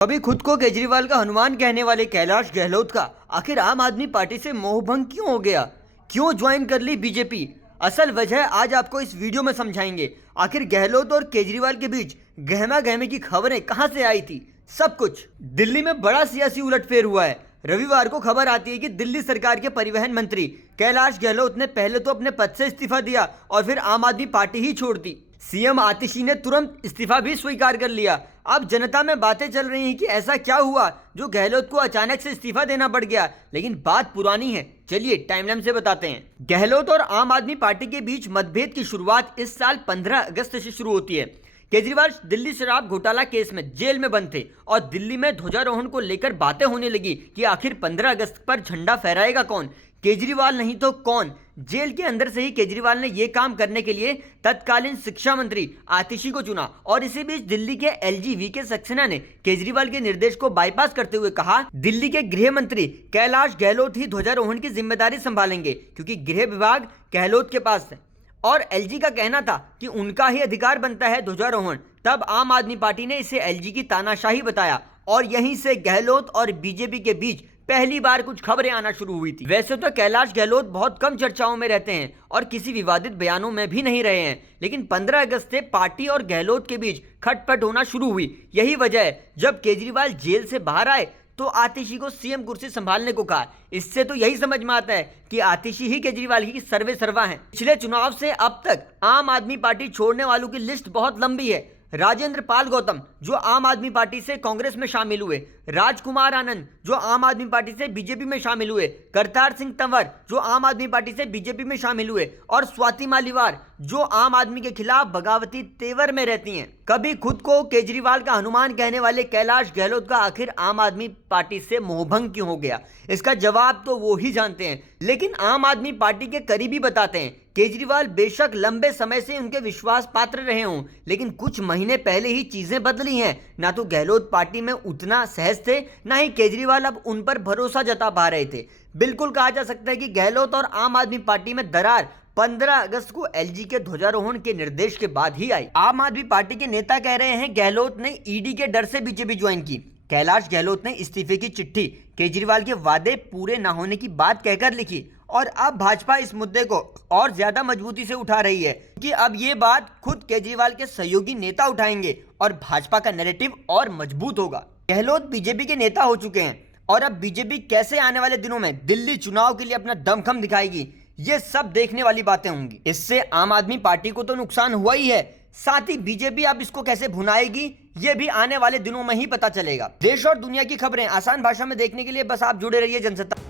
अभी खुद को केजरीवाल का हनुमान कहने वाले कैलाश गहलोत का आखिर आम आदमी पार्टी से मोहभंग क्यों हो गया, क्यों ज्वाइन कर ली बीजेपी? असल वजह आज आपको इस वीडियो में समझाएंगे। आखिर गहलोत और केजरीवाल के बीच गहमा गहमी की खबरें कहां से आई थी, सब कुछ। दिल्ली में बड़ा सियासी उलटफेर हुआ है। रविवार को खबर आती है कि दिल्ली सरकार के परिवहन मंत्री कैलाश गहलोत ने पहले तो अपने पद से इस्तीफा दिया और फिर आम आदमी पार्टी ही छोड़ दी। सीएम आतिशी ने तुरंत इस्तीफा भी स्वीकार कर लिया। अब जनता में बातें चल रही हैं कि ऐसा क्या हुआ जो गहलोत को अचानक से इस्तीफा देना पड़ गया, लेकिन बात पुरानी है। चलिए टाइमलाइन से बताते हैं। गहलोत और आम आदमी पार्टी के बीच मतभेद की शुरुआत इस साल 15 अगस्त से शुरू होती है। केजरीवाल दिल्ली शराब घोटाला केस में जेल में बंद थे और दिल्ली में ध्वजारोहण को लेकर बातें होने लगी कि आखिर 15 अगस्त पर झंडा फहराएगा कौन, केजरीवाल नहीं तो कौन। जेल के अंदर से ही केजरीवाल ने यह काम करने के लिए तत्कालीन शिक्षा मंत्री आतिशी को चुना और इसी बीच दिल्ली के एलजी वीके सक्सेना ने केजरीवाल के निर्देश को बाईपास करते हुए कहा दिल्ली के गृह मंत्री कैलाश गहलोत ही ध्वजारोहण की जिम्मेदारी संभालेंगे क्योंकि गृह विभाग गहलोत के पास है और एलजी का कहना था कि उनका ही अधिकार बनता है ध्वजारोहण। तब आम आदमी पार्टी ने इसे एलजी की तानाशाही बताया और यहीं से गहलोत और बीजेपी के बीच पहली बार कुछ खबरें आना शुरू हुई थी। वैसे तो कैलाश गहलोत बहुत कम चर्चाओं में रहते हैं और किसी विवादित बयानों में भी नहीं रहे हैं, लेकिन 15 अगस्त से पार्टी और गहलोत के बीच खटपट होना शुरू हुई। यही वजह है जब केजरीवाल जेल से बाहर आए तो आतिशी को सीएम कुर्सी संभालने को कहा। इससे तो यही समझ में आता है कि आतिशी ही केजरीवाल की सर्वे सर्वा हैं। पिछले चुनाव से अब तक आम आदमी पार्टी छोड़ने वालों की लिस्ट बहुत लंबी है। राजेंद्र पाल गौतम जो आम आदमी पार्टी से कांग्रेस में शामिल हुए, राजकुमार आनंद जो आम आदमी पार्टी से बीजेपी में शामिल हुए, करतार सिंह तंवर जो आम आदमी पार्टी से बीजेपी में शामिल हुए और स्वाति मालीवाल जो आम आदमी के खिलाफ बगावती तेवर में रहती हैं। कभी खुद को केजरीवाल का हनुमान कहने वाले कैलाश गहलोत का आखिर आम आदमी पार्टी से मोहभंग क्यों हो गया, इसका जवाब तो वो ही जानते हैं, लेकिन आम आदमी पार्टी के करीबी बताते हैं केजरीवाल बेशक लंबे समय से उनके विश्वास पात्र रहे हों, लेकिन कुछ महीने पहले ही चीजें बदली हैं। ना तो गहलोत पार्टी में उतना सहज थे, ना ही केजरीवाल अब उन पर भरोसा जता पा रहे थे। बिल्कुल कहा जा सकता है कि गहलोत और आम आदमी पार्टी में दरार 15 अगस्त को एलजी के ध्वजारोहण के निर्देश के बाद ही आई। आम आदमी पार्टी के नेता कह रहे हैं गहलोत ने ईडी के डर से बीजेपी ज्वाइन की। कैलाश गहलोत ने इस्तीफे की चिट्ठी केजरीवाल के वादे पूरे न होने की बात कहकर लिखी और अब भाजपा इस मुद्दे को और ज्यादा मजबूती से उठा रही है कि अब ये बात खुद केजरीवाल के सहयोगी नेता उठाएंगे और भाजपा का नैरेटिव और मजबूत होगा। गहलोत बीजेपी के नेता हो चुके हैं और अब बीजेपी कैसे आने वाले दिनों में दिल्ली चुनाव के लिए अपना दमखम दिखाएगी, ये सब देखने वाली बातें होंगी। इससे आम आदमी पार्टी को तो नुकसान हुआ ही है, साथ ही बीजेपी अब इसको कैसे भुनाएगी ये भी आने वाले दिनों में ही पता चलेगा। देश और दुनिया की खबरें आसान भाषा में देखने के लिए बस आप जुड़े रहिए जनसत्ता।